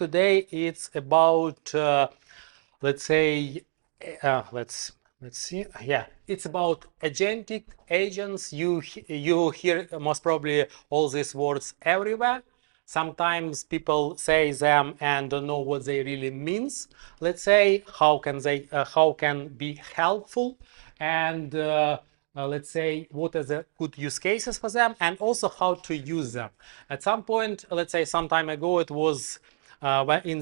today it's about let's say let's see. Yeah, it's about agentic agents. You hear most probably all these words everywhere. Sometimes people say them and don't know what they really means. Let's say how can be helpful, and let's say what are the good use cases for them, and also how to use them. At some point, let's say some time ago, it was when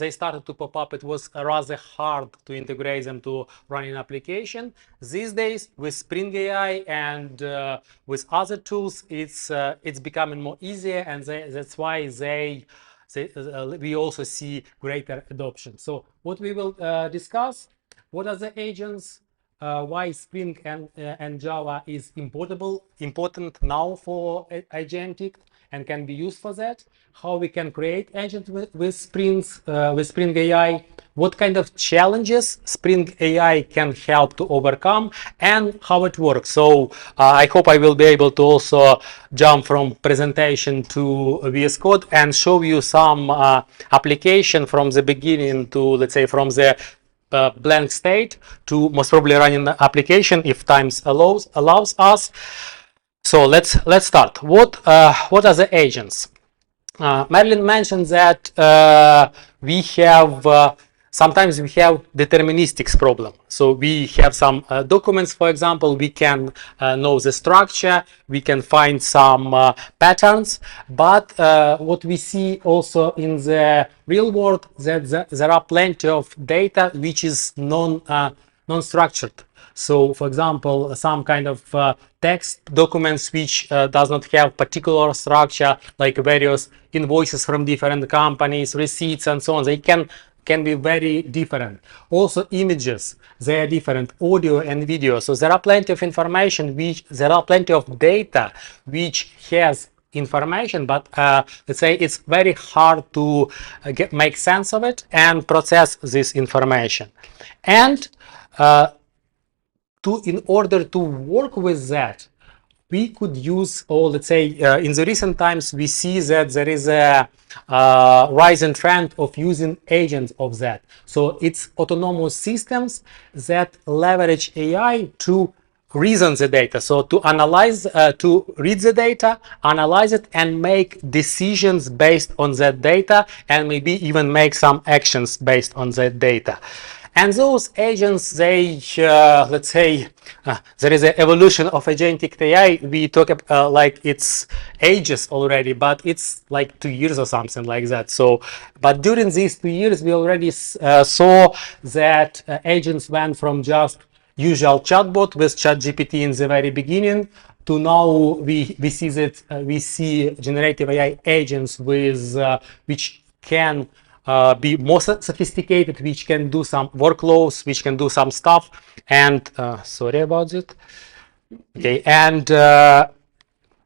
they started to pop up, it was rather hard to integrate them to run an application. These days, with Spring AI and with other tools, it's becoming more easier, and that's why we also see greater adoption. So what we will discuss, what are the agents, why Spring and Java is important now for Agentic and can be used for that, how we can create agents with Spring AI, what kind of challenges Spring AI can help to overcome, and how it works. So I hope I will be able to also jump from presentation to VS Code and show you some application from the beginning to, let's say, from the blank state to most probably running the application if times allows us. So let's start. What are the agents? Marilyn mentioned that we have sometimes we have deterministics problem. So we have some documents, for example, we can know the structure, we can find some patterns, but what we see also in the real world that there are plenty of data which is non-structured. So, for example, some kind of text documents which does not have particular structure, like various invoices from different companies, receipts, and so on. They can be very different. Also, images, they are different, audio and video. So there are plenty of information, there are plenty of data which has information, but let's say it's very hard to make sense of it and process this information. And in order to work with that, we could use, or let's say in the recent times, we see that there is a rising trend of using agents of that. So it's autonomous systems that leverage AI to reason the data. So to analyze, to read the data, analyze it, and make decisions based on that data, and maybe even make some actions based on that data. And those agents, they, let's say, there is an evolution of agentic AI. We talk like it's ages already, but it's like 2 years or something like that. So, but during these 2 years, we already saw that agents went from just usual chatbot with ChatGPT in the very beginning to now we see that we see generative AI agents with which can be more sophisticated, which can do some workloads, which can do some stuff. And sorry about it. Okay, and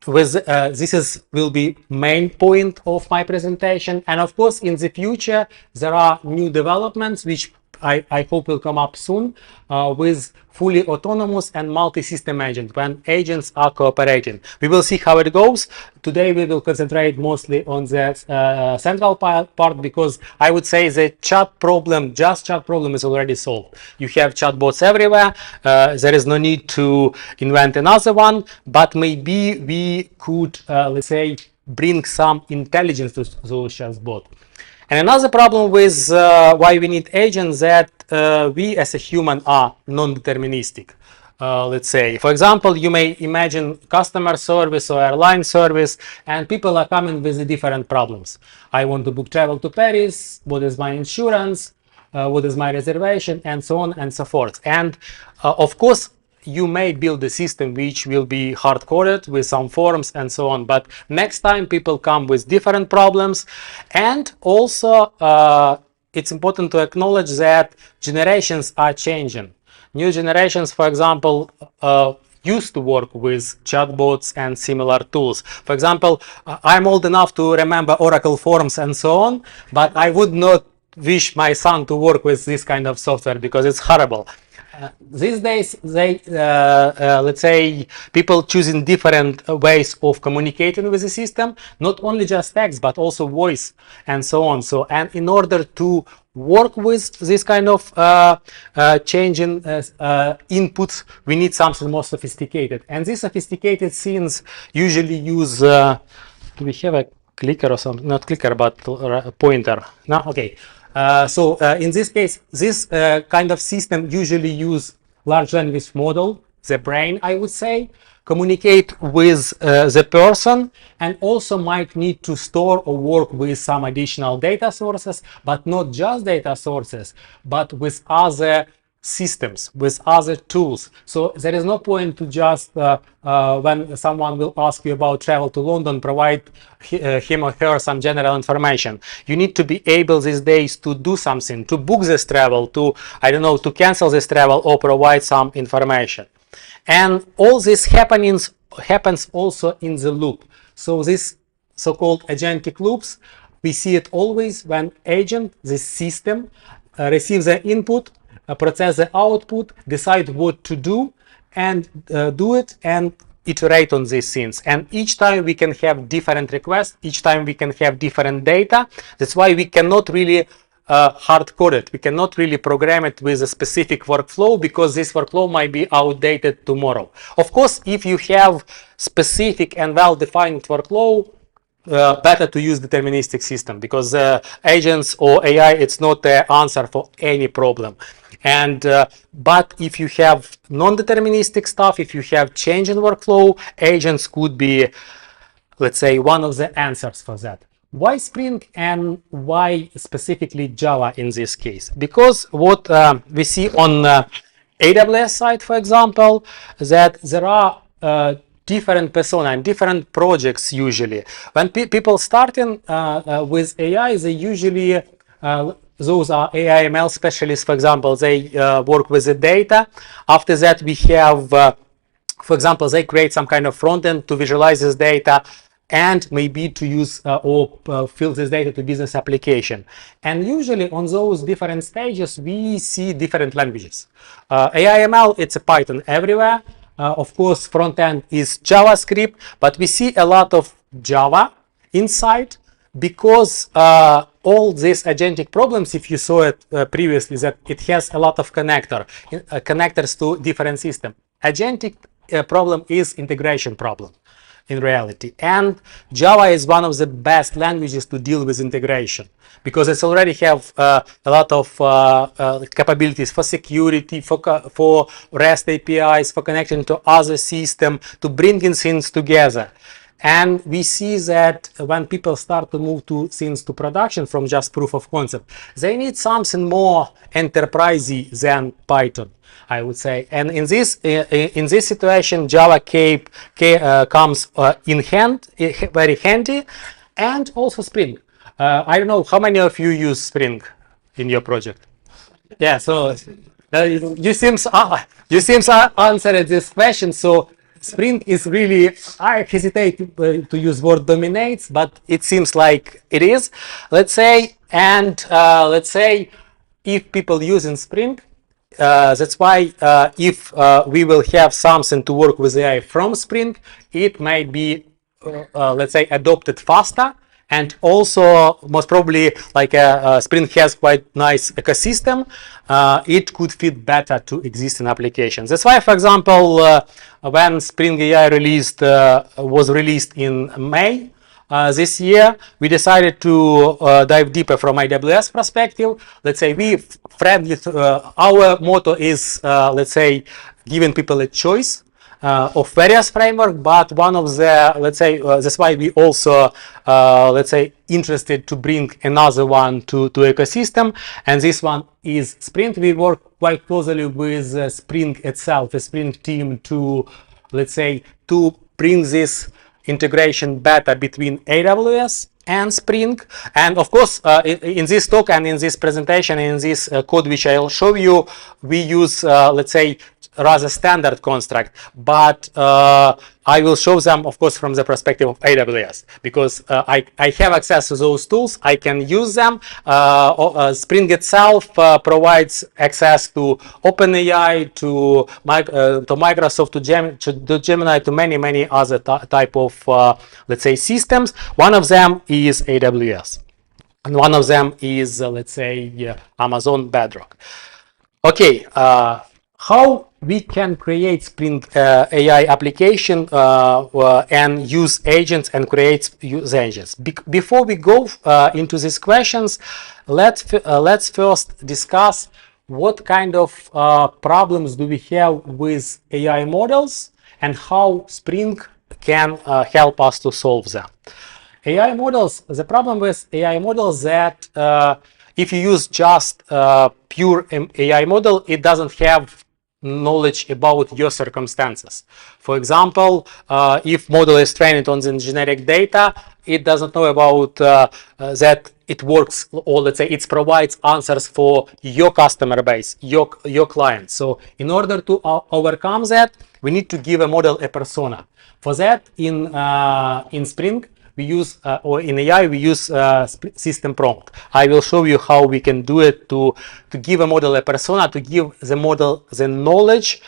with this will be main point of my presentation. And of course, in the future, there are new developments which I hope will come up soon with fully autonomous and multi-system agents, when agents are cooperating. We will see how it goes. Today we will concentrate mostly on the central part, because I would say the chat problem is already solved. You have chatbots everywhere. There is no need to invent another one, but maybe we could, let's say, bring some intelligence to those chatbots. And another problem with why we need agents, that we as a human are non-deterministic. Let's say, for example, you may imagine customer service or airline service, and people are coming with different problems. I want to book travel to Paris. What is my insurance? What is my reservation? And so on and so forth. And of course, you may build a system which will be hard-coded with some forms and so on, but next time people come with different problems. And also it's important to acknowledge that generations are changing. New generations, for example, used to work with chatbots and similar tools. For example, I'm old enough to remember Oracle forms and so on, but I would not wish my son to work with this kind of software because it's horrible. These days, let's say, people choosing different ways of communicating with the system, not only just text, but also voice and so on. So, and in order to work with this kind of changing inputs, we need something more sophisticated. And these sophisticated scenes usually use, do we have a clicker or something? Not clicker, but pointer. No, okay. In this case, this kind of system usually use large language model, the brain, I would say, communicate with the person, and also might need to store or work with some additional data sources, but not just data sources, but with other systems, with other tools. So there is no point to just when someone will ask you about travel to London, provide him or her some general information. You need to be able these days to do something, to book this travel, to, I don't know, to cancel this travel or provide some information. And all this happens also in the loop. So this so-called agentic loops, we see it always when agent, the system, receives the input, process the output, decide what to do, and do it, and iterate on these things. And each time we can have different requests, each time we can have different data. That's why we cannot really hard code it. We cannot really program it with a specific workflow, because this workflow might be outdated tomorrow. Of course, if you have specific and well-defined workflow, better to use deterministic system, because agents or AI, it's not the answer for any problem. And but if you have non-deterministic stuff, if you have change in workflow, agents could be, let's say, one of the answers for that. Why Spring and why specifically Java in this case? Because what we see on AWS side, for example, that there are different persona and different projects usually. When people starting with AI, they usually those are AI ML specialists, for example, they work with the data. After that, we have, for example, they create some kind of front end to visualize this data and maybe to use or fill this data to business application. And usually on those different stages, we see different languages. AI ML, it's a Python everywhere. Of course, front end is JavaScript, but we see a lot of Java inside, because all these agentic problems, if you saw it previously, that it has a lot of connectors to different systems. Agentic problem is integration problem in reality, and Java is one of the best languages to deal with integration, because it's already have a lot of capabilities for security, for REST APIs, for connecting to other systems, to bringing things together. And we see that when people start to move things to production from just proof of concept, they need something more enterprisey than Python, I would say. And in this situation, Java comes in hand, very handy, and also Spring. I don't know how many of you use Spring in your project. Yeah, so you seems answered this question. So Spring is really, I hesitate to use word dominates, but it seems like it is. Let's say, and let's say if people using Spring, that's why if we will have something to work with AI from Spring, it might be, let's say, adopted faster. And also, most probably, like Spring has quite nice ecosystem, it could fit better to existing applications. That's why, for example, when Spring AI was released in May this year, we decided to dive deeper from AWS perspective. Let's say our motto is, let's say, giving people a choice of various framework, but one of the, let's say, that's why we also, let's say, interested to bring another one to ecosystem, and this one is Spring. We work quite closely with Spring itself, the Spring team, to, let's say, to bring this integration better between AWS and Spring. And of course, in this talk and in this presentation, in this code which I'll show you, we use, let's say, rather standard construct, but I will show them, of course, from the perspective of AWS, because I have access to those tools. I can use them. Spring itself provides access to OpenAI, to Microsoft, to Gemini, to many other type of let's say systems. One of them is AWS, and one of them is let's say Amazon Bedrock. Okay, how we can create Spring AI application and use agents and create use agents. Before we go into these questions, let's first discuss what kind of problems do we have with AI models and how Spring can help us to solve them. AI models, the problem with AI models that if you use just pure AI model, it doesn't have knowledge about your circumstances. For example, if model is trained on the generic data, it doesn't know about that it works, or let's say it provides answers for your customer base, your clients. So in order to overcome that, we need to give a model a persona. For that, in Spring, we use, or in AI, we use system prompt. I will show you how we can do it to give a model a persona, to give the model the knowledge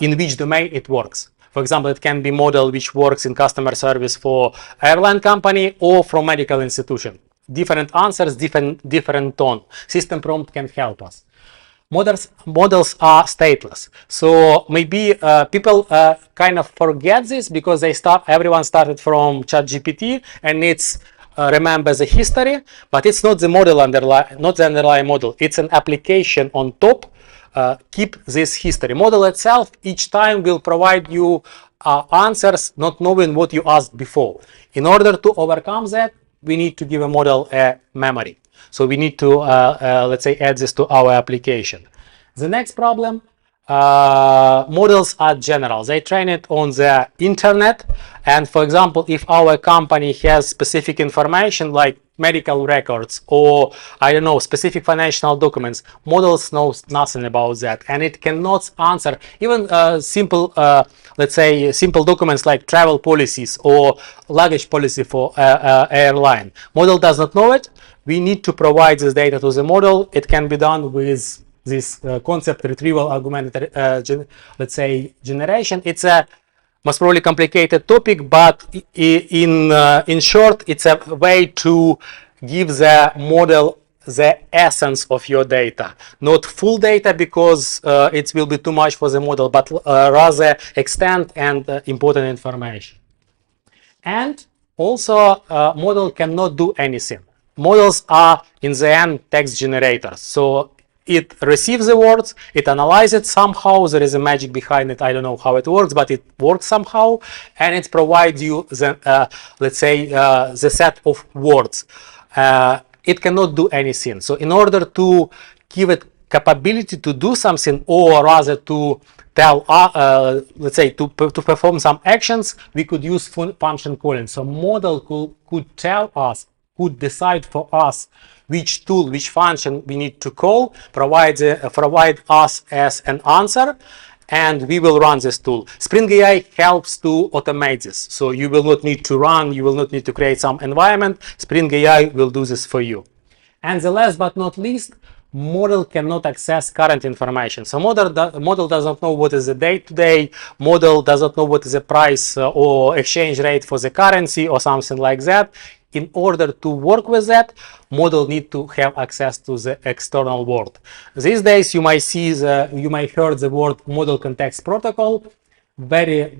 in which domain it works. For example, it can be model which works in customer service for airline company or from medical institution. Different answers, different tone. System prompt can help us. Models are stateless, so maybe people kind of forget this because everyone started from ChatGPT and it's remembers the history, but it's not the model not the underlying model. It's an application on top. Keep this history. Model itself each time will provide you answers not knowing what you asked before. In order to overcome that, we need to give a model a memory. So we need to, let's say, add this to our application. The next problem, models are general. They train it on the internet. And for example, if our company has specific information like medical records or, I don't know, specific financial documents, models knows nothing about that. And it cannot answer even simple, let's say, simple documents like travel policies or luggage policy for airline. Model does not know it. We need to provide this data to the model. It can be done with this concept retrieval-augmented, let's say, generation. It's a most probably complicated topic, but in short, it's a way to give the model the essence of your data, not full data because it will be too much for the model, but rather extent and important information. And also, model cannot do anything. Models are, in the end, text generators. So it receives the words, it analyzes it somehow. There is a magic behind it. I don't know how it works, but it works somehow, and it provides you the, let's say, the set of words. It cannot do anything. So in order to give it capability to do something, or rather to tell, let's say, to perform some actions, we could use function calling. So model could tell us, could decide for us which tool, which function we need to call, provide us as an answer, and we will run this tool. Spring AI helps to automate this. So you will not need to run, you will not need to create some environment. Spring AI will do this for you. And the last but not least, model cannot access current information. So model doesn't know what is the date today. Model doesn't know what is the price or exchange rate for the currency or something like that. In order to work with that, model need to have access to the external world. These days, you might heard the word model context protocol. Very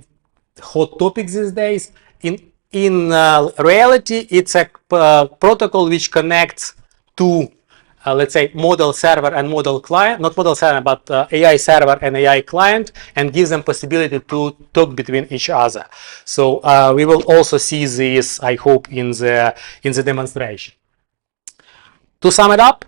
hot topic these days. In reality, it's a protocol which connects to, let's say, model server and model client, not model server, but AI server and AI client, and gives them possibility to talk between each other. So we will also see this, I hope, in the demonstration. To sum it up,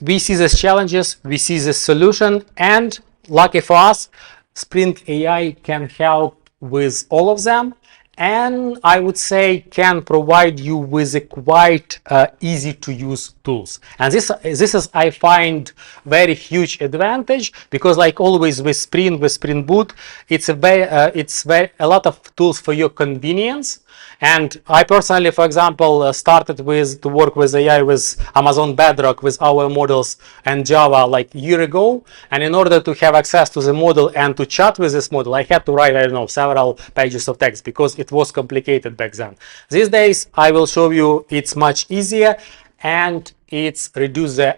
we see these challenges, we see the solution, and lucky for us, Spring AI can help with all of them. and I would say can provide you with a quite easy to use tools. And this is I find very huge advantage, because like always with Spring Boot, it's a lot of tools for your convenience. And I personally, for example, started to work with AI with Amazon Bedrock with our models and Java like a year ago. And in order to have access to the model and to chat with this model, I had to write, I don't know, several pages of text because it was complicated back then. These days, I will show you it's much easier, and it's reduce the,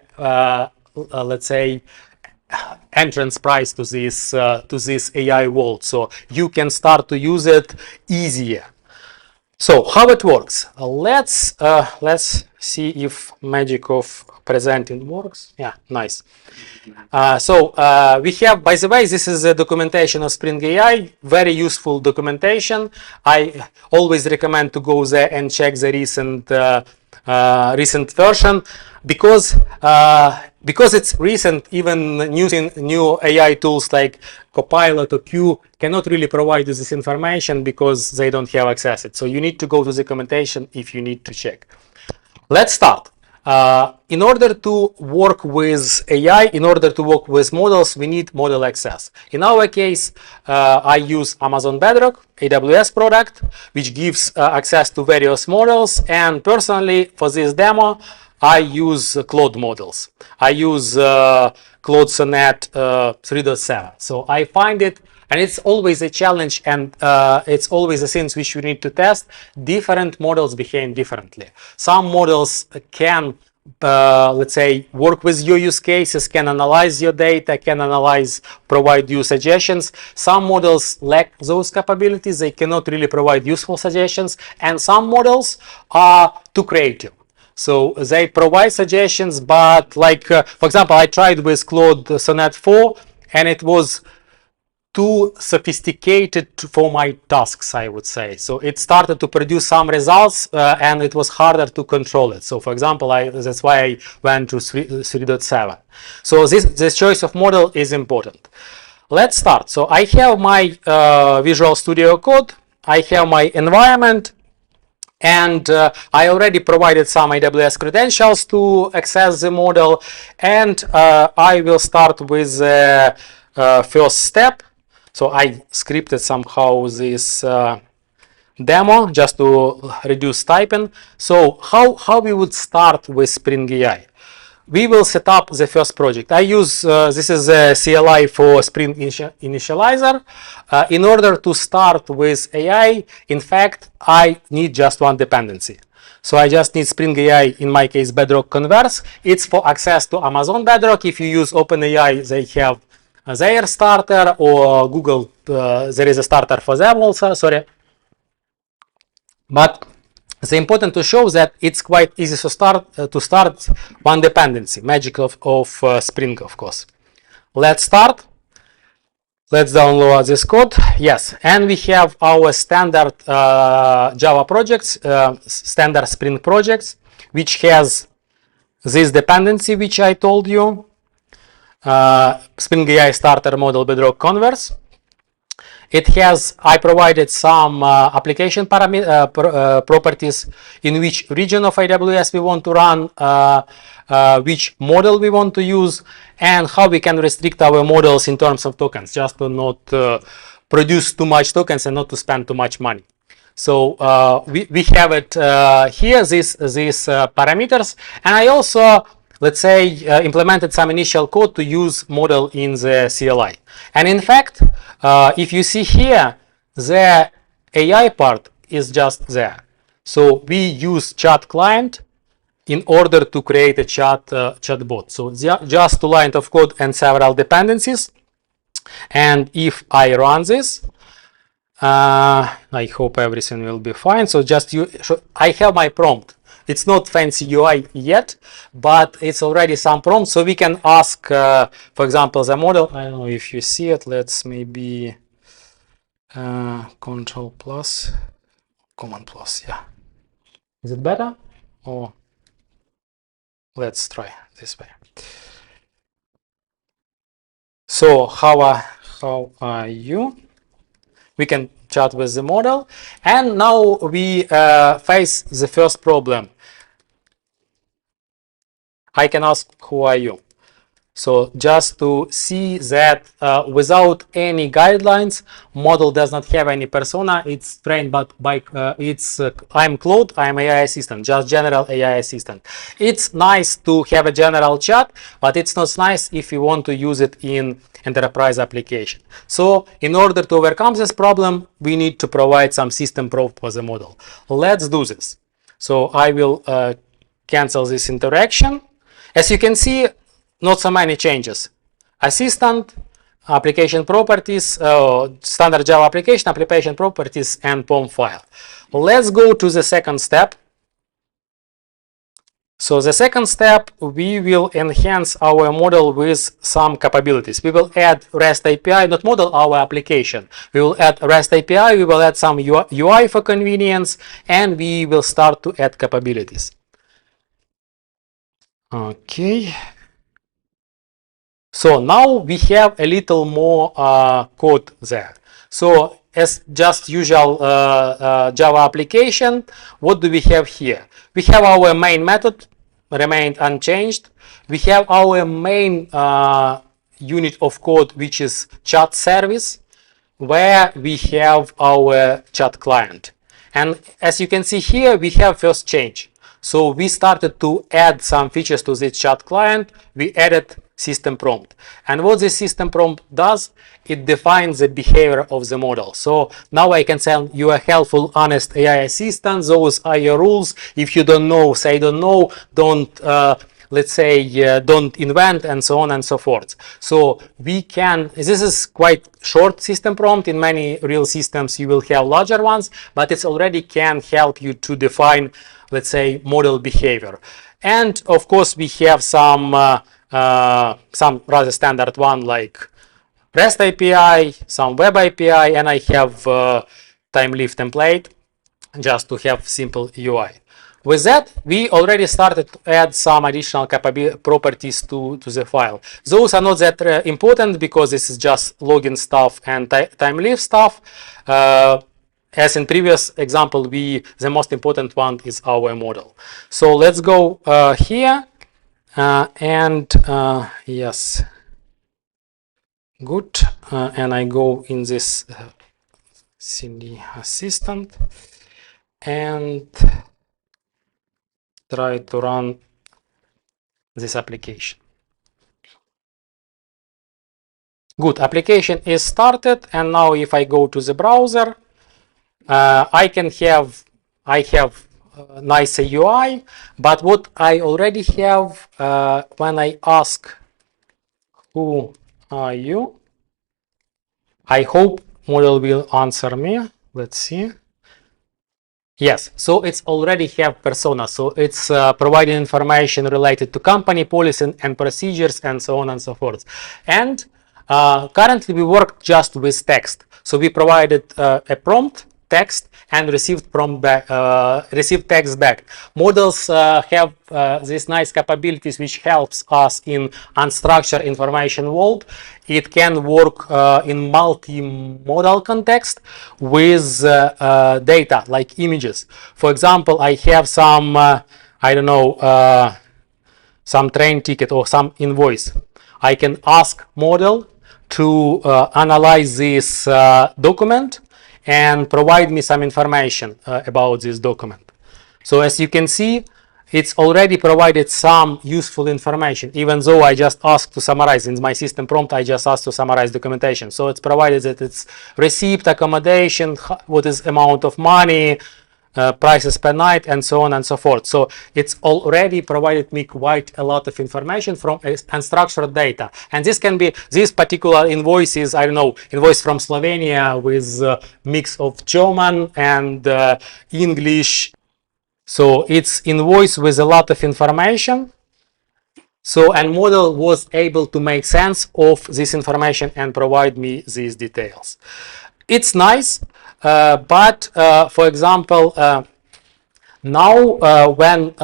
let's say, entrance price to this AI world. So you can start to use it easier. So how it works? Let's see if magic of presenting works. Yeah, nice. We have, by the way, this is a documentation of Spring AI, very useful documentation. I always recommend to go there and check the recent version, because it's recent. Even using new AI tools like Copilot or Q cannot really provide you this information because they don't have access to it. So you need to go to the documentation if you need to check. Let's start. In order to work with AI, in order to work with models, we need model access. In our case, I use Amazon Bedrock, AWS product, which gives access to various models. And personally, for this demo, I use Claude models. I use Claude Sonnet 3.7. So I find it, and it's always a challenge, and it's always a thing which you need to test. Different models behave differently. Some models can, let's say, work with your use cases, can analyze your data, can provide you suggestions. Some models lack those capabilities. They cannot really provide useful suggestions. And some models are too creative. So they provide suggestions, but like, for example, I tried with Claude Sonnet 4, and it was too sophisticated for my tasks, I would say. So it started to produce some results, and it was harder to control it. So for example, that's why I went to 3.7. So this choice of model is important. Let's start. So I have my Visual Studio Code. I have my environment. And I already provided some AWS credentials to access the model. And I will start with the first step. So I scripted somehow this demo just to reduce typing. So how we would start with Spring AI? We will set up the first project. I use, this is a CLI for Spring Initializer. In order to start with AI, in fact, I need just one dependency. So I just need Spring AI, in my case, Bedrock Converse. It's for access to Amazon Bedrock. If you use OpenAI, they have their starter, or Google, there is a starter for them also, sorry. But it's important to show that it's quite easy to start one dependency, magic of Spring, of course. Let's start. Let's download this code. Yes, and we have our standard Java projects, standard Spring projects, which has this dependency which I told you, Spring AI starter model Bedrock Converse. It has, I provided some application properties in which region of AWS we want to run, which model we want to use, and how we can restrict our models in terms of tokens, just to not produce too much tokens and not to spend too much money. So we have it here, these parameters, and I also, let's say, implemented some initial code to use model in the CLI. And in fact, if you see here, the AI part is just there. So we use chat client in order to create a chatbot. So just 2 lines of code and several dependencies. And if I run this, I hope everything will be fine. So I have my prompt. It's not fancy UI yet, but it's already some prompt. So we can ask, for example, the model. I don't know if you see it. Let's maybe Control plus, Command plus. Yeah. Is it better? Or let's try this way. So how are you? We can chat with the model. And now we face the first problem. I can ask, who are you? So just to see that without any guidelines, model does not have any persona. It's trained but by I'm Claude, I'm AI assistant, just general AI assistant. It's nice to have a general chat, but it's not nice if you want to use it in enterprise application. So in order to overcome this problem, we need to provide some system prompt for the model. Let's do this. So I will cancel this interaction. As you can see, not so many changes. Assistant, application properties, standard Java application properties, and POM file. Let's go to the second step. So the second step, we will enhance our model with some capabilities. We will add REST API, not model, our application. We will add REST API, we will add some UI for convenience, and we will start to add capabilities. Okay. So now we have a little more code there. So as just usual Java application, what do we have here? We have our main method remained unchanged. We have our main unit of code, which is chat service, where we have our chat client. And as you can see here, we have first change. So we started to add some features to this chat client. We added system prompt. And what this system prompt does, it defines the behavior of the model. So now I can say you are helpful, honest AI assistant. Those are your rules. If you don't know, say don't know. Don't let's say don't invent, and so on and so forth. So we can, this is quite short system prompt. In many real systems you will have larger ones, but it already can help you to define, let's say, model behavior. And of course we have some rather standard one like REST API, some web API, and I have time-live template just to have simple UI. With that, we already started to add some additional properties to the file. Those are not that important because this is just login stuff and time-live stuff. As in previous example, the most important one is our model. So let's go here yes, good. And I go in this CD assistant and try to run this application. Good, application is started, and now if I go to the browser, I have nice UI, but what I already have when I ask who are you, I hope model will answer me. Let's see. Yes, so it's already have persona, so it's providing information related to company policy and procedures and so on and so forth. And currently we work just with text. So we provided a prompt, text, and received text back. Models have these nice capabilities which helps us in unstructured information world. It can work in multimodal context with data like images. For example, I have some I don't know, some train ticket or some invoice. I can ask model to analyze this document and provide me some information about this document. So as you can see, it's already provided some useful information, even though I just asked to summarize. In my system prompt, I just asked to summarize documentation. So it's provided that it's receipt, accommodation, what is amount of money, prices per night, and so on and so forth. So it's already provided me quite a lot of information from unstructured data. And this can be, these particular invoices, I don't know, invoice from Slovenia with a mix of German and English. So it's invoice with a lot of information. So, and model was able to make sense of this information and provide me these details. It's nice, but for example, now when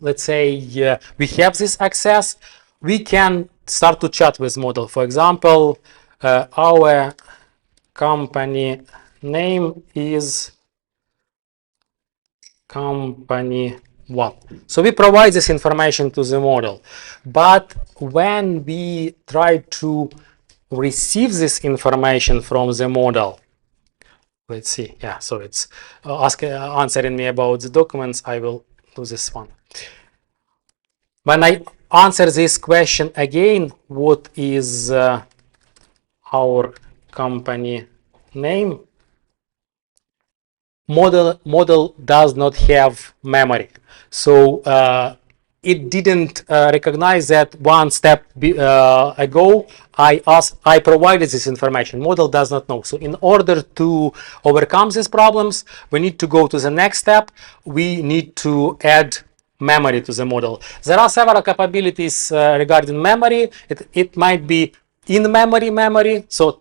let's say we have this access, we can start to chat with model. For example, our company name is company one. So we provide this information to the model, but when we try to receive this information from the model, let's see, yeah, so it's answering me about the documents. I will do this one. When I answer this question again, what is our company name? Model does not have memory, so it didn't recognize that one step ago I provided this information. Model does not know. So in order to overcome these problems, we need to go to the next step. We need to add memory to the model. There are several capabilities regarding memory. It might be in memory, so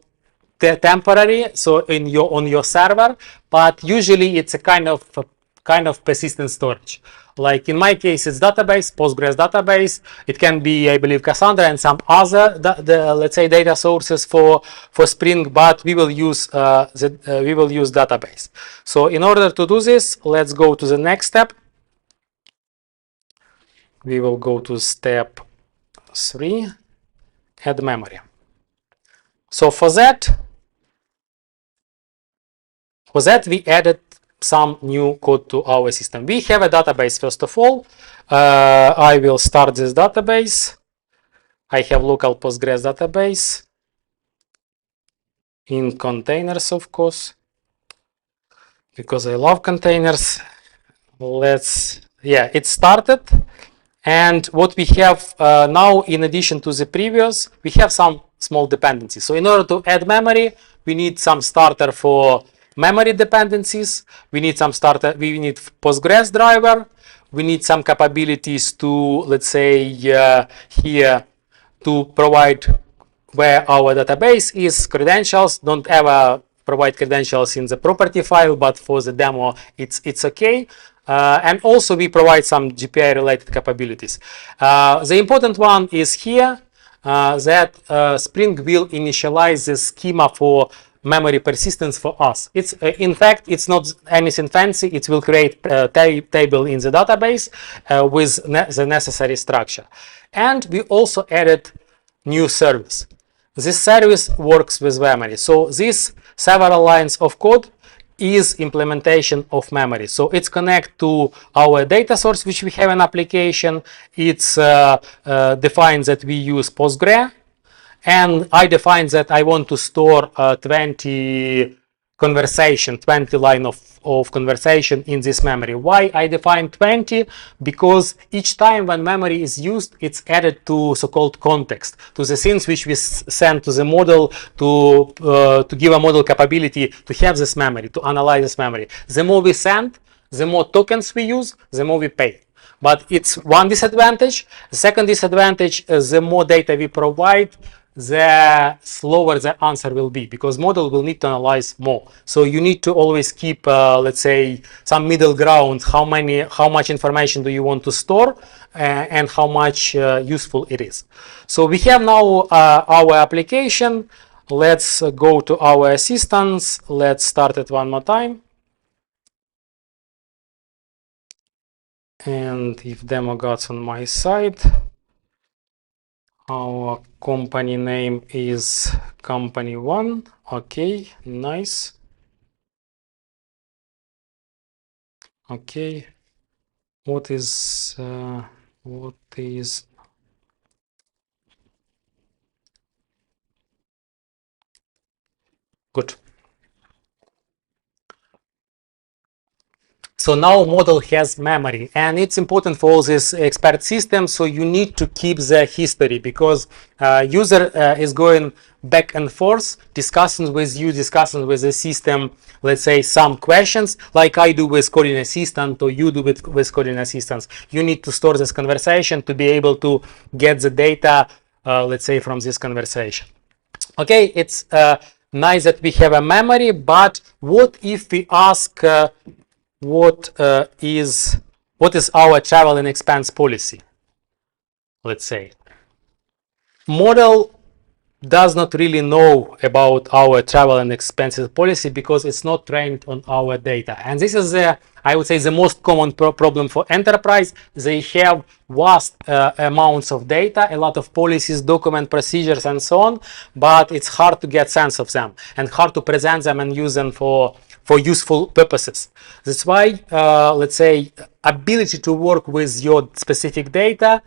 temporary, so on your server, but usually it's a kind of persistent storage. Like in my case, it's database, Postgres database. It can be, I believe, Cassandra and some other, let's say, data sources for Spring. But we will use database. So in order to do this, let's go to the next step. We will go to step 3, add memory. So for that, we added some new code to our system. We have a database, first of all. I will start this database. I have local Postgres database in containers, of course, because I love containers. It started. And what we have now, in addition to the previous, we have some small dependencies. So in order to add memory, we need some starter for memory dependencies. We need some starter. We need Postgres driver. We need some capabilities to, let's say, here to provide where our database is credentials. Don't ever provide credentials in the property file, but for the demo, it's okay. And also we provide some GPI related capabilities. The important one is here that Spring will initialize the schema for memory persistence for us. It's in fact, it's not anything fancy. It will create a table in the database with the necessary structure. And we also added new service. This service works with memory. So these several lines of code is implementation of memory. So it's connect to our data source, which we have an application. It's defines that we use Postgres, and I define that I want to store 20 line of conversation in this memory. Why I define 20? Because each time when memory is used, it's added to so-called context, to the things which we send to the model to give a model capability to have this memory, to analyze this memory. The more we send, the more tokens we use, the more we pay. But it's one disadvantage. The second disadvantage is the more data we provide, the slower the answer will be, because model will need to analyze more. So you need to always keep, let's say, some middle ground. How much information do you want to store, and how much useful it is. So we have now our application. Let's go to our assistants. Let's start it one more time. And if demo got on my side, our company name is company one. Okay, nice. Okay, what is good. So now model has memory, and it's important for all this expert system. So you need to keep the history, because user is going back and forth, discussing with the system, let's say, some questions, like I do with coding assistant, or you do with coding assistants. You need to store this conversation to be able to get the data, let's say, from this conversation. Okay, it's nice that we have a memory, but what if we ask what is our travel and expense policy? Let's say model does not really know about our travel and expenses policy because it's not trained on our data. And this is, I would say, the most common problem for enterprise. They have vast amounts of data, a lot of policies, document procedures, and so on, but it's hard to get sense of them and hard to present them and use them for useful purposes. That's why, let's say, ability to work with your specific data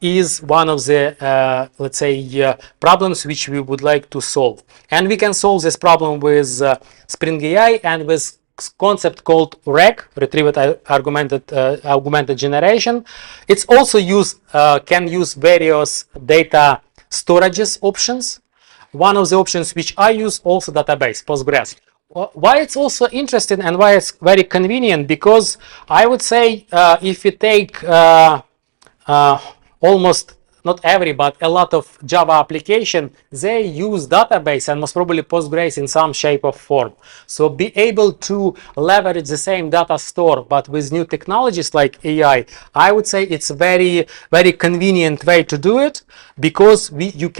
is one of the, let's say, problems which we would like to solve. And we can solve this problem with Spring AI and with concept called RAG, Retrieval-Augmented Generation. It's also can use various data storages options. One of the options which I use also database, Postgres. Why it's also interesting and why it's very convenient, because I would say if you take uh, almost not every, but a lot of Java application, they use database and most probably Postgres in some shape or form. So be able to leverage the same data store, but with new technologies like AI, I would say it's a very, very convenient way to do it, because you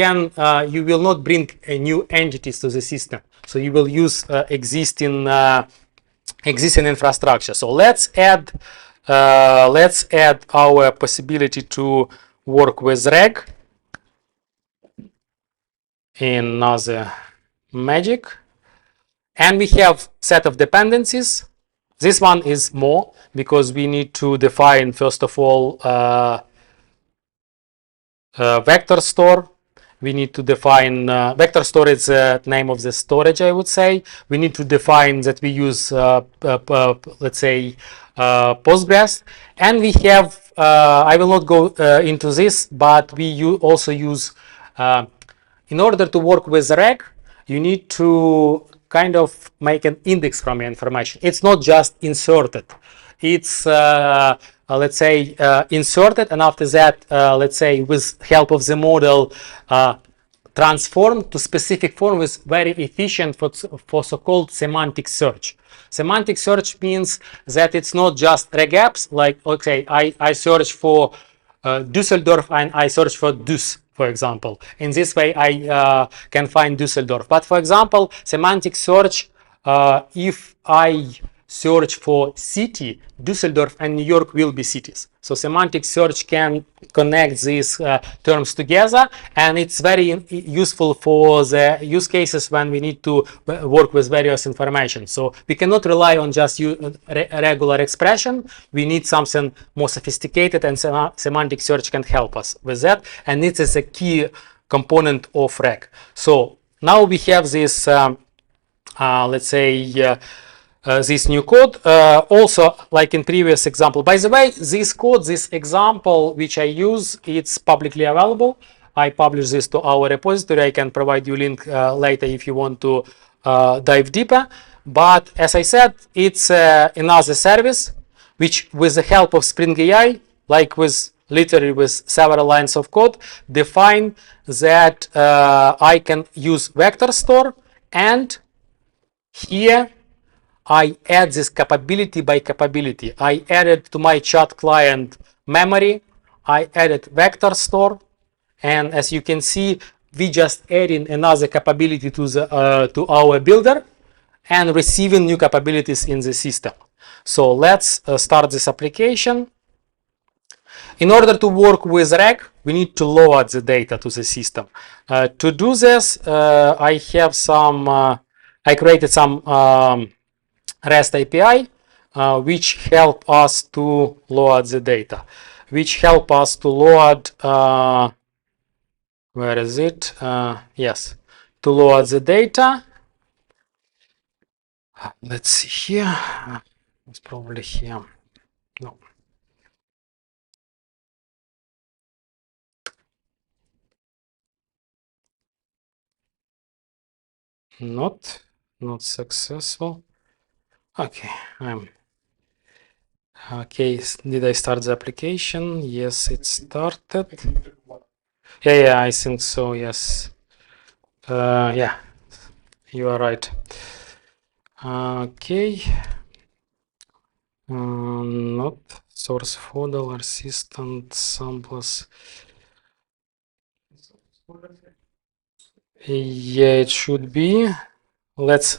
will not bring new entities to the system. So you will use existing infrastructure. So let's add our possibility to work with RAG in another magic, and we have set of dependencies. This one is more because we need to define first of all vector store. We need to define vector store is the name of the storage, I would say. We need to define that we use, let's say, Postgres. And we have, I will not go into this, but we also use, in order to work with RAG, you need to kind of make an index from your information. It's not just inserted. It's let's say inserted, and after that, let's say with help of the model, transformed to specific form is very efficient for so-called semantic search. Semantic search means that it's not just regex, like, okay, I search for Düsseldorf and I search for Dus, for example. In this way, I can find Düsseldorf. But for example, semantic search, if I search for city, Düsseldorf and New York will be cities. So semantic search can connect these terms together, and it's very useful for the use cases when we need to work with various information. So we cannot rely on just regular expression. We need something more sophisticated, and semantic search can help us with that. And it is a key component of RAG. So now we have this, let's say, this new code. Also, like in previous example, by the way, this code, this example which I use, it's publicly available. I publish this to our repository. I can provide you a link later if you want to dive deeper. But as I said, it's another service which, with the help of Spring AI, like literally with several lines of code, define that I can use vector store, and here I add this capability by capability. I added to my chat client memory. I added vector store, and as you can see, we just adding another capability to our builder and receiving new capabilities in the system. So let's start this application. In order to work with RAG, we need to load the data to the system. To do this, I have some. I created some REST API, which help us to load the data, which help us to load, where is it? Yes, to load the data. Let's see here. It's probably here. No. Not successful. Okay, okay. Did I start the application? Yes, it started. Yeah, I think so. Yes. Yeah, you are right. Okay. Not source folder, assistant samples. Yeah, it should be. Let's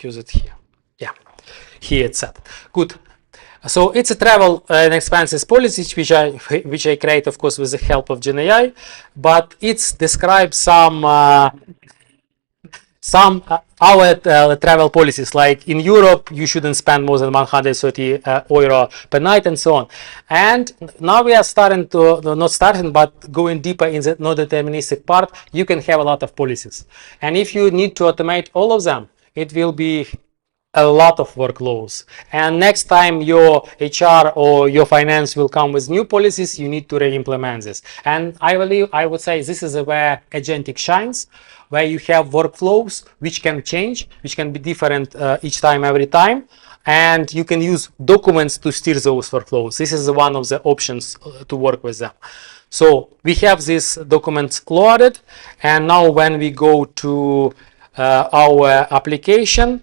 use it here. Yeah, here it's set. Good. So it's a travel and expenses policy which I create, of course, with the help of GenAI, but it describes some our travel policies, like in Europe you shouldn't spend more than 130 euro per night and so on. And now we are starting to not starting but going deeper in the non-deterministic part. You can have a lot of policies, and if you need to automate all of them, it will be a lot of workloads. And next time your HR or your finance will come with new policies, you need to re-implement this. And I would say this is where Agentic shines, where you have workflows which can change, which can be different each time, every time. And you can use documents to steer those workflows. This is one of the options to work with them. So we have these documents loaded, and now when we go to our application,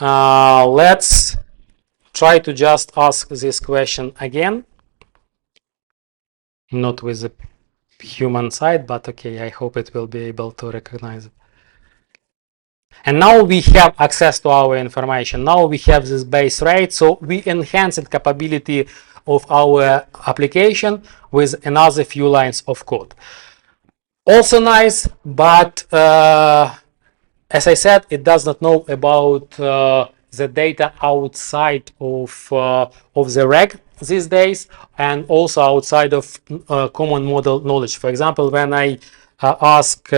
let's try to just ask this question again, not with the human side, but okay, I hope it will be able to recognize it. And now we have access to our information. Now we have this base rate, so we enhance the capability of our application with another few lines of code. Also nice, but as I said, it does not know about the data outside of the reg these days, and also outside of common model knowledge. For example, when I ask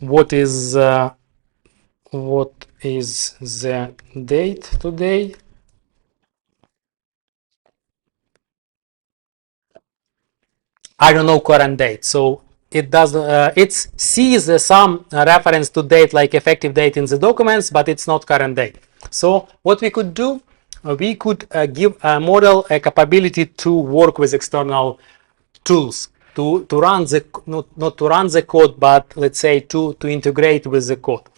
what is the date today, I don't know current date, so it does it sees some reference to date like effective date in the documents, but it's not current date. So what we could do, we could give a model a capability to work with external tools to run the not to run the code, but let's say to integrate with the code.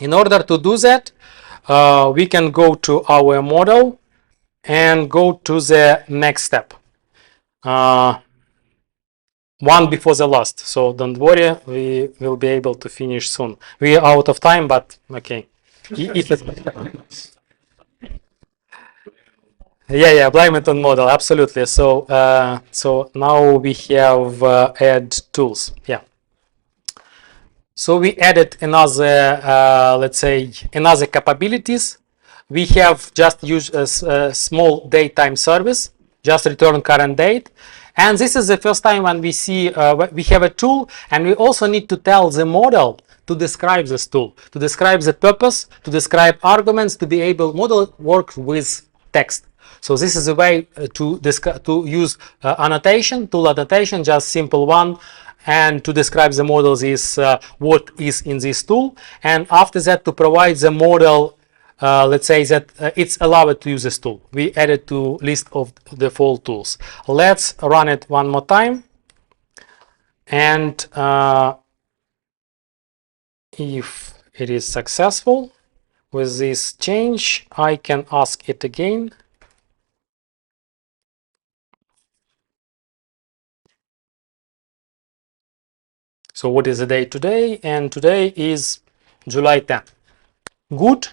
In order to do that, we can go to our model and go to the next step. One before the last, so don't worry, we will be able to finish soon. We are out of time, but okay. If it, yeah, Blackington model, absolutely. So so now we have add tools. Yeah. So we added another, let's say, another capabilities. We have just used a small date-time service, just return current date. And this is the first time when we see we have a tool, and we also need to tell the model to describe this tool, to describe the purpose, to describe arguments, to be able model work with text. So this is a way to use annotation, tool annotation, just simple one, and to describe the models is what is in this tool, and after that to provide the model. Let's say that it's allowed to use this tool. We added to list of default tools. Let's run it one more time, and if it is successful with this change, I can ask it again. So what is the date today? And today is July 10th. Good,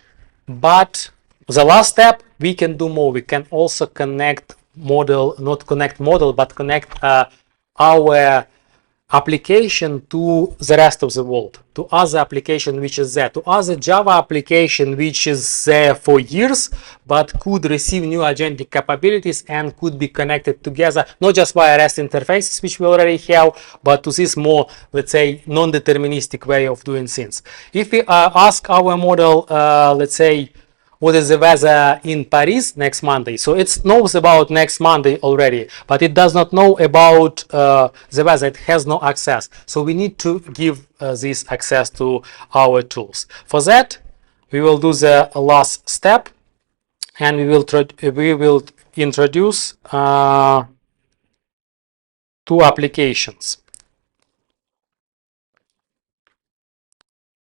but the last step, we can do more. We can also connect model, not connect model, but connect our application to the rest of the world, to other application which is there, to other Java application which is there for years, but could receive new agentic capabilities and could be connected together, not just via REST interfaces, which we already have, but to this more, let's say, non-deterministic way of doing things. If we ask our model, let's say, what is the weather in Paris next Monday? So it knows about next Monday already, but it does not know about the weather. It has no access. So we need to give this access to our tools. For that, we will do the last step, and we will introduce two applications.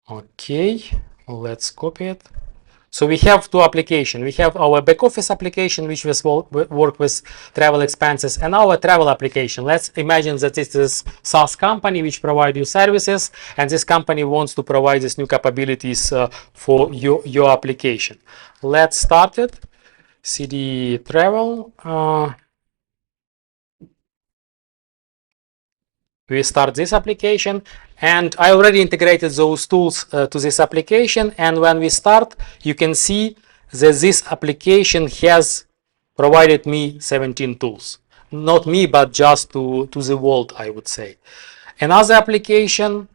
Okay, let's copy it. So we have two applications. We have our back office application, which will work with travel expenses, and our travel application. Let's imagine that it is SaaS company which provide you services, and this company wants to provide these new capabilities for your application. Let's start it. CD travel. We start this application, and I already integrated those tools to this application, and when we start, you can see that this application has provided me 17 tools. Not me, but just to the world, I would say. Another application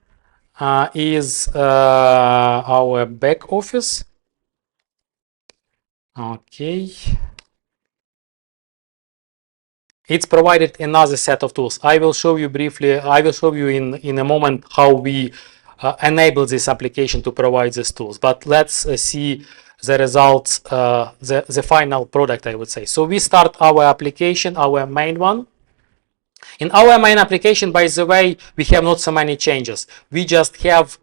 is our back office. Okay. It's provided another set of tools. I will show you briefly, I will show you in a moment how we enable this application to provide these tools. But let's see the results, the final product, I would say. So we start our application, our main one. In our main application, by the way, we have not so many changes. We just have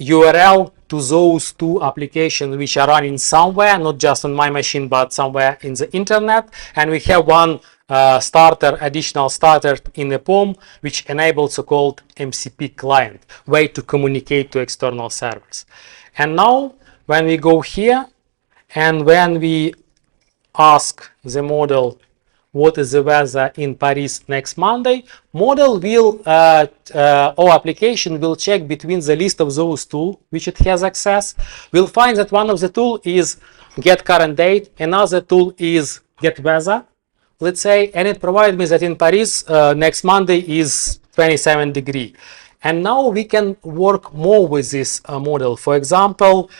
URL to those two applications which are running somewhere, not just on my machine, but somewhere in the internet. And we have one additional starter in the POM, which enables so-called MCP client, way to communicate to external servers. And now, when we go here, and when we ask the model what is the weather in Paris next Monday, model will, or application will check between the list of those tools which it has access. We'll find that one of the tools is get current date, another tool is get weather, let's say, and it provides me that in Paris next Monday is 27 degrees. And now we can work more with this model. For example,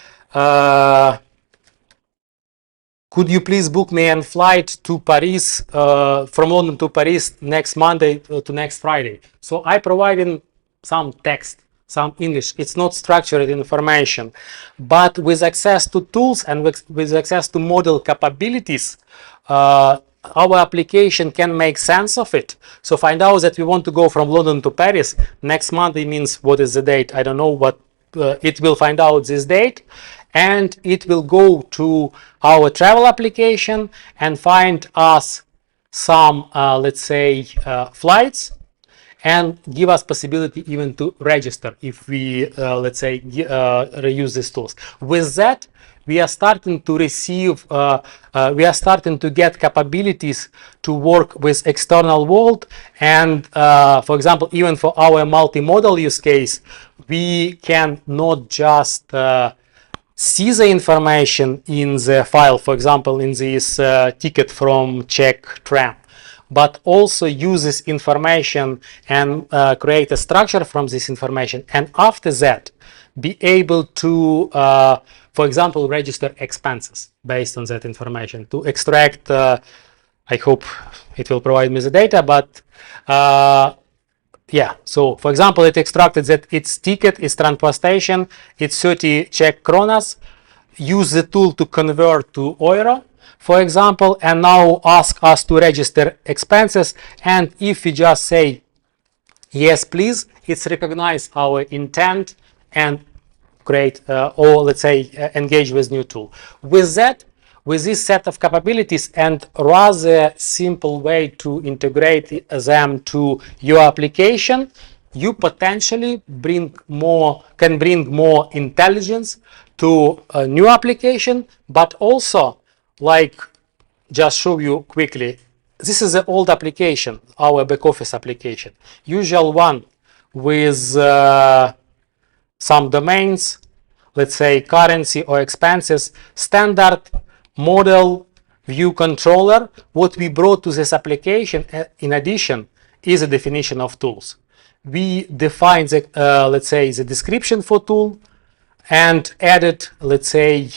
could you please book me a flight to Paris, from London to Paris next Monday to next Friday? So I provided some text, some English. It's not structured information, but with access to tools and with access to model capabilities, our application can make sense of it. So find out that we want to go from London to Paris. Next Monday means what is the date? I don't know, but it will find out this date. And it will go to our travel application and find us some, let's say, flights, and give us possibility even to register if we, let's say, reuse these tools. With that, we are starting to receive, we are starting to get capabilities to work with external world. And for example, even for our multimodal use case, we can not just see the information in the file, for example, in this ticket from Czech tram, but also use this information and create a structure from this information. And after that, be able to, for example, register expenses based on that information to extract, I hope it will provide me the data, but yeah, so for example, it extracted that its ticket, its transportation, it's 30 Czech kronas. Use the tool to convert to euro, for example, and now ask us to register expenses. And if we just say yes, please, it's recognize our intent and create or let's say engage with new tool. With that, with this set of capabilities and rather simple way to integrate them to your application, you potentially can bring more intelligence to a new application, but also, like, just show you quickly, this is the old application, our back office application, usual one with some domains, let's say currency or expenses, standard model view controller. What we brought to this application in addition is a definition of tools. We define the let's say the description for tool and added, let's say,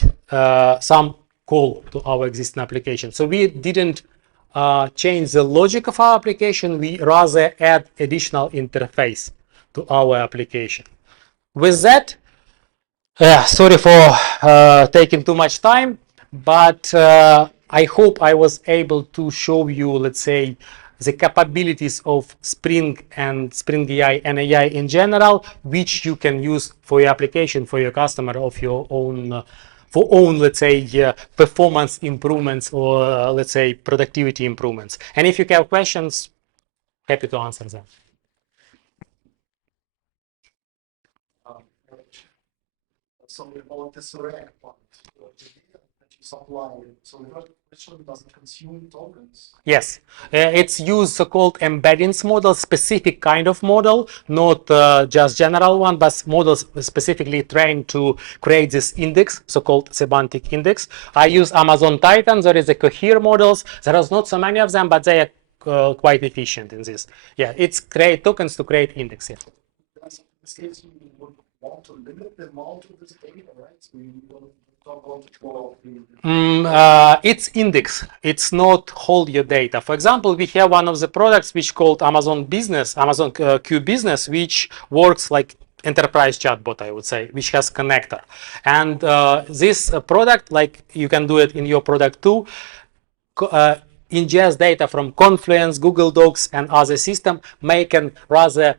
some call to our existing application. So we didn't change the logic of our application, we rather add additional interface to our application. With that, sorry for taking too much time, but I hope I was able to show you, let's say, the capabilities of Spring and Spring AI and AI in general, which you can use for your application, for your customer, of your own for own, let's say, performance improvements or let's say productivity improvements. And if you have questions, happy to answer them. So about this RAG part, the data that you supply, so the virtual doesn't consume tokens. Yes, it's used so-called embeddings model, specific kind of model, not just general one, but models specifically trained to create this index, so-called semantic index. I use Amazon Titan. There is a Cohere models. There is not so many of them, but they are quite efficient in this. Yeah, it's create tokens to create index. Yeah. In this case, you would want to limit the amount of this data, right? So you don't want to go it's index. It's not hold your data. For example, we have one of the products which called Amazon Business, Amazon Q Business, which works like enterprise chatbot, I would say, which has connector. And this product, like you can do it in your product too, ingest data from Confluence, Google Docs, and other system, make a rather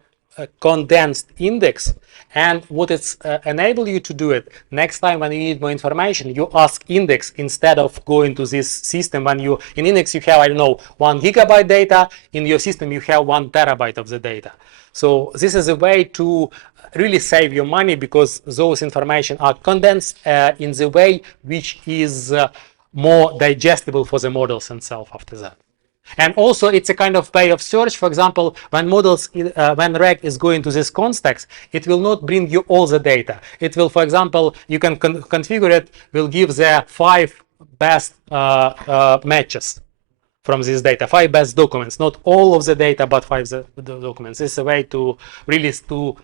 condensed index. And what it's enable you to do it, next time when you need more information, you ask index instead of going to this system. When you in index you have, I don't know, 1 gigabyte data, in your system you have 1 terabyte of the data. So this is a way to really save your money, because those information are condensed in the way which is more digestible for the models themselves after that. And also it's a kind of way of search. For example, when models, when RAG is going to this context, it will not bring you all the data. It will, for example, you can configure it, will give the 5 best matches from this data, 5 best documents, not all of the data, but 5 the documents. This is a way to really to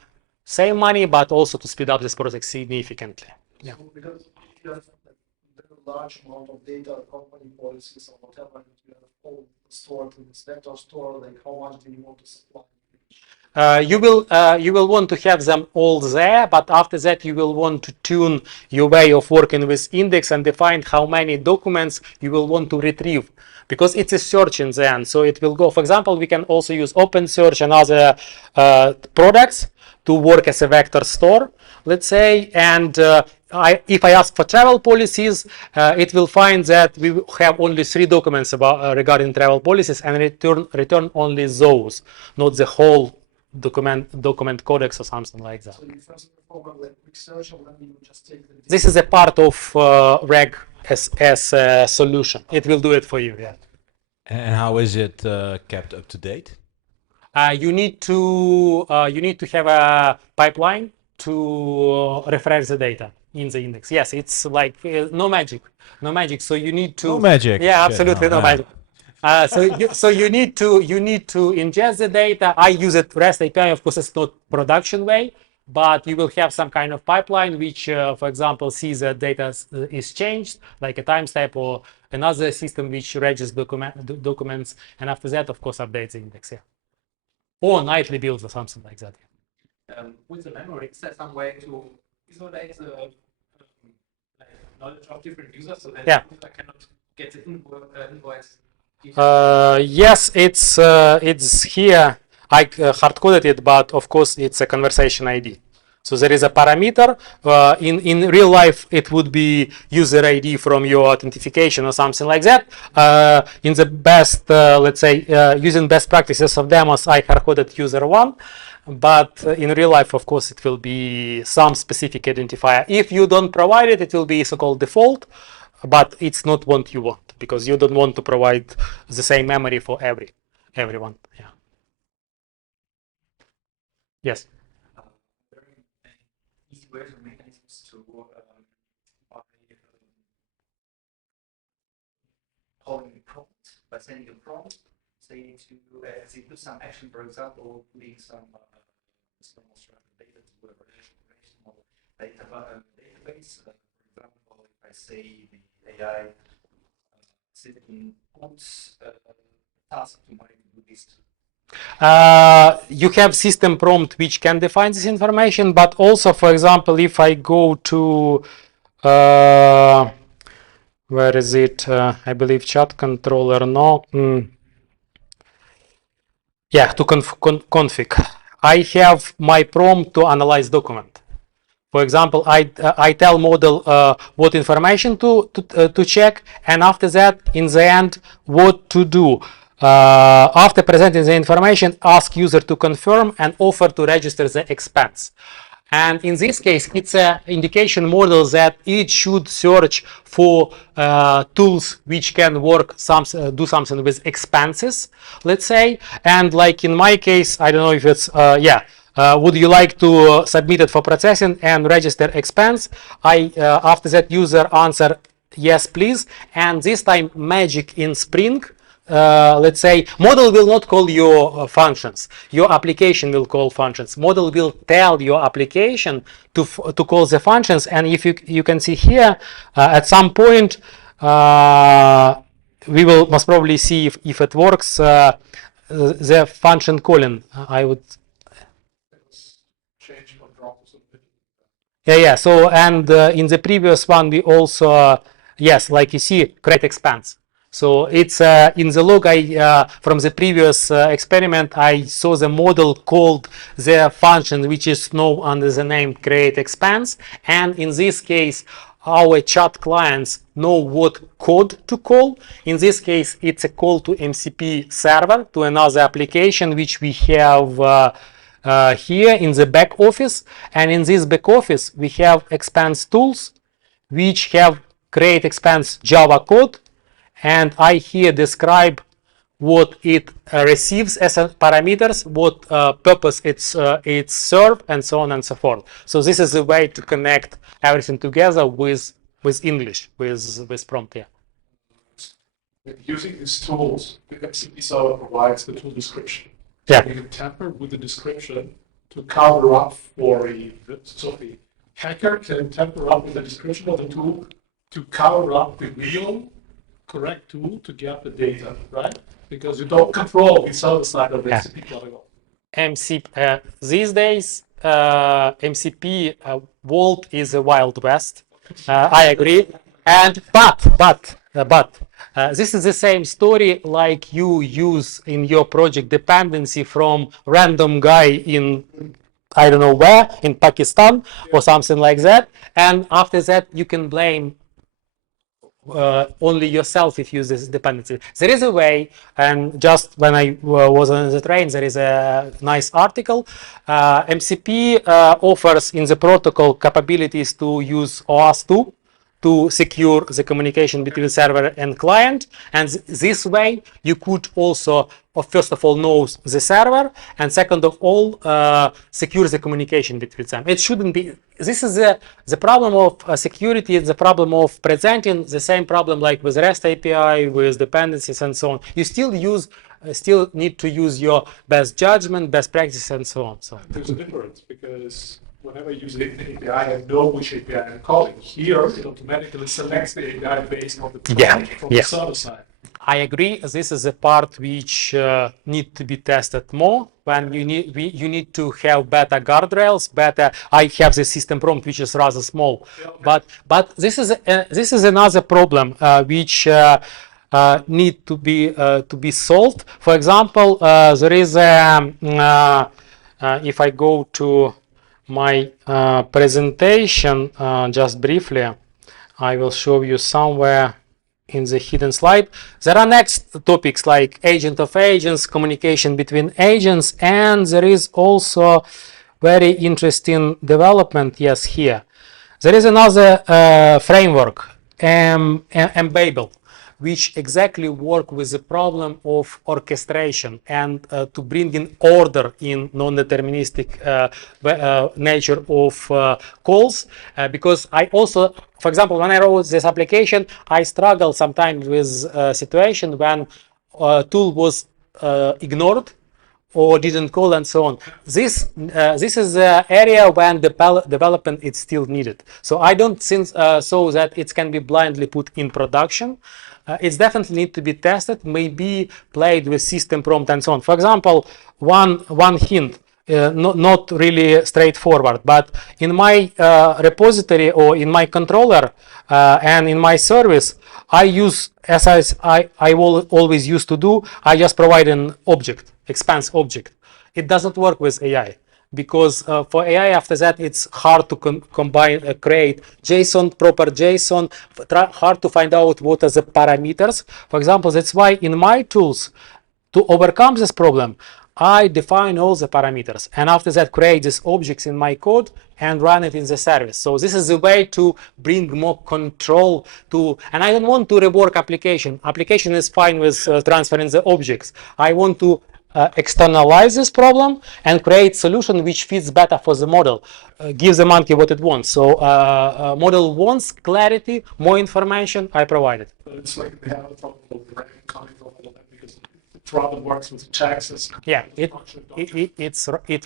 save money, but also to speed up this project significantly. Yeah. So because if you have a large amount of data, company policies or whatever, you have all stored in this vector store, like how much do you want to supply? You will want to have them all there, but after that you will want to tune your way of working with index and define how many documents you will want to retrieve, because it's a search in the end. So it will go, for example, we can also use OpenSearch and other products to work as a vector store, let's say, and if I ask for travel policies, it will find that we have only 3 documents about regarding travel policies, and return only those, not the whole document codex or something like that. So you first perform like quick search, and then you just take the data. This is a part of RAG as a solution. It will do it for you. Yeah. And how is it kept up to date? You need to have a pipeline to refresh the data in the index. Yes, it's like no magic. So you need to. No magic. Yeah, Shit, absolutely no magic. So you need to ingest the data. I use it REST API. Of course, it's not production way, but you will have some kind of pipeline which, for example, sees that data is changed, like a timestamp, or another system which registers documents, and after that, of course, updates the index. Yeah. Or nightly builds or something like that. With the memory, is there some way to isolate the knowledge of different users so that Yeah. user cannot get the invoice? Yes, it's here. I hard-coded it, but of course it's a conversation ID. So there is a parameter. In real life, it would be user ID from your authentication or something like that. In the best, let's say, using best practices of demos, I hard-coded user 1. But in real life, of course, it will be some specific identifier. If you don't provide it, it will be so-called default. But it's not what you want, because you don't want to provide the same memory for everyone. Yeah. Yes. Very easy ways or mechanisms to calling a prompt by sending a prompt, say to execute some action, for example, putting some data to a relational database. For example, if I say the AI system puts a task to mine do this. You have system prompt which can define this information, but also, for example, if I go to where is it? I believe chat controller. No. Yeah, to config. I have my prompt to analyze document. For example, I tell model what information to check, and after that, in the end, what to do. After presenting the information, ask user to confirm and offer to register the expense. And in this case, it's an indication model that it should search for tools which can work, do something with expenses, let's say. And like in my case, I don't know if it's, would you like to submit it for processing and register expense? After that, user answer, yes, please. And this time, magic in Spring. Let's say model will not call your functions, your application will call functions. Model will tell your application to call the functions, and if you can see here at some point we will most probably see if it works, the function calling. I would change from drop to submit. yeah. So and in the previous one we also yes, like you see, create expense. So it's in the log from the previous experiment, I saw the model called the function which is known under the name create expense. And in this case, our chat clients know what code to call. In this case, it's a call to MCP server, to another application which we have here in the back office. And in this back office, we have expense tools which have create expense Java code. And I here describe what it receives as parameters, what purpose it serves, and so on and so forth. So this is a way to connect everything together with English, with prompt. Yeah. Using these tools, the MCP server provides the tool description. Yeah. You can tamper with the description to cover up for the hacker can tamper up with the description of the tool to cover up the real correct tool to get the data, right? Because you don't control the server side of the MCP protocol. These days, MCP world is a wild west. I agree. And but this is the same story like you use in your project dependency from random guy in I don't know where, in Pakistan or something like that. And after that, you can blame only yourself if you use this dependency. There is a way, and just when I was on the train, there is a nice article. MCP offers in the protocol capabilities to use OAuth2 to secure the communication between server and client. And this way, you could also, first of all, know the server, and second of all, secure the communication between them. It shouldn't be. This is the problem of security. It's the problem of presenting the same problem like with REST API, with dependencies, and so on. You still need to use your best judgment, best practice, and so on. So there's a difference because whenever you use the API, I know which API I'm calling. Here, it automatically selects the API based on the from the server side. I agree. This is a part which need to be tested more. When you need to have better guardrails. I have the system prompt which is rather small, but this is another problem which need to be solved. For example, there is if I go to my presentation just briefly, I will show you somewhere in the hidden slide. There are next topics like agent of agents, communication between agents, and there is also very interesting development, yes, here. There is another framework, Babel, which exactly work with the problem of orchestration and to bring in order in non-deterministic nature of calls. Because I also, for example, when I wrote this application, I struggled sometimes with a situation when a tool was ignored or didn't call and so on. This is the area when the development is still needed. So I don't think so that it can be blindly put in production. It's definitely need to be tested, maybe played with system prompt and so on. For example, one hint, not really straightforward, but in my repository or in my controller and in my service, I use, as I will always used to do, I just provide an object, expense object. It doesn't work with AI. because for AI after that it's hard to combine, create JSON, proper JSON, hard to find out what are the parameters. For example, that's why in my tools, to overcome this problem, I define all the parameters and after that create these objects in my code and run it in the service. So this is the way to bring more control to, and I don't want to rework application. Application is fine with transferring the objects. I want to externalize this problem and create solution which fits better for the model, give the monkey what it wants. So model wants clarity, more information, I provide it. It's like they have a problem with the rank coming from LLM because it rather works with taxes. Yeah, it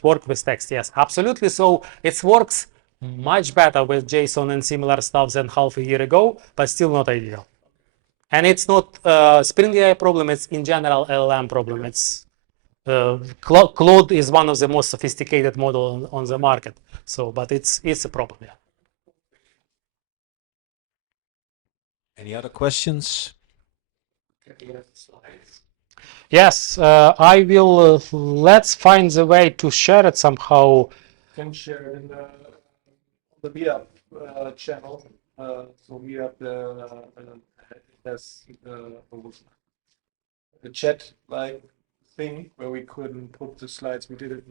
works with text, yes, absolutely. So it works much better with JSON and similar stuff than half a year ago, but still not ideal. And it's not Spring AI problem, it's in general LLM problem. It's Claude is one of the most sophisticated model on the market. So, but it's a problem, yeah. Any other questions? Yes, I will. Let's find the way to share it somehow. Can share it in the meetup channel. So meetup has the chat like thing where we couldn't put the slides. We did it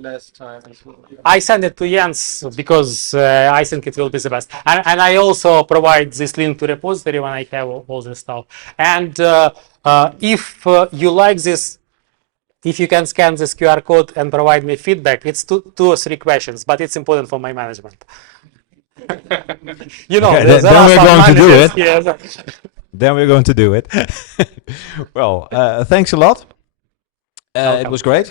last time as well. I send it to Jens because I think it will be the best. And I also provide this link to repository when I have all this stuff. And if you like this, if you can scan this QR code and provide me feedback, it's two or three questions, but it's important for my management. You know, Okay, there then are we're some going to do managers it. here. Then we're going to do it. Well, thanks a lot. It was great.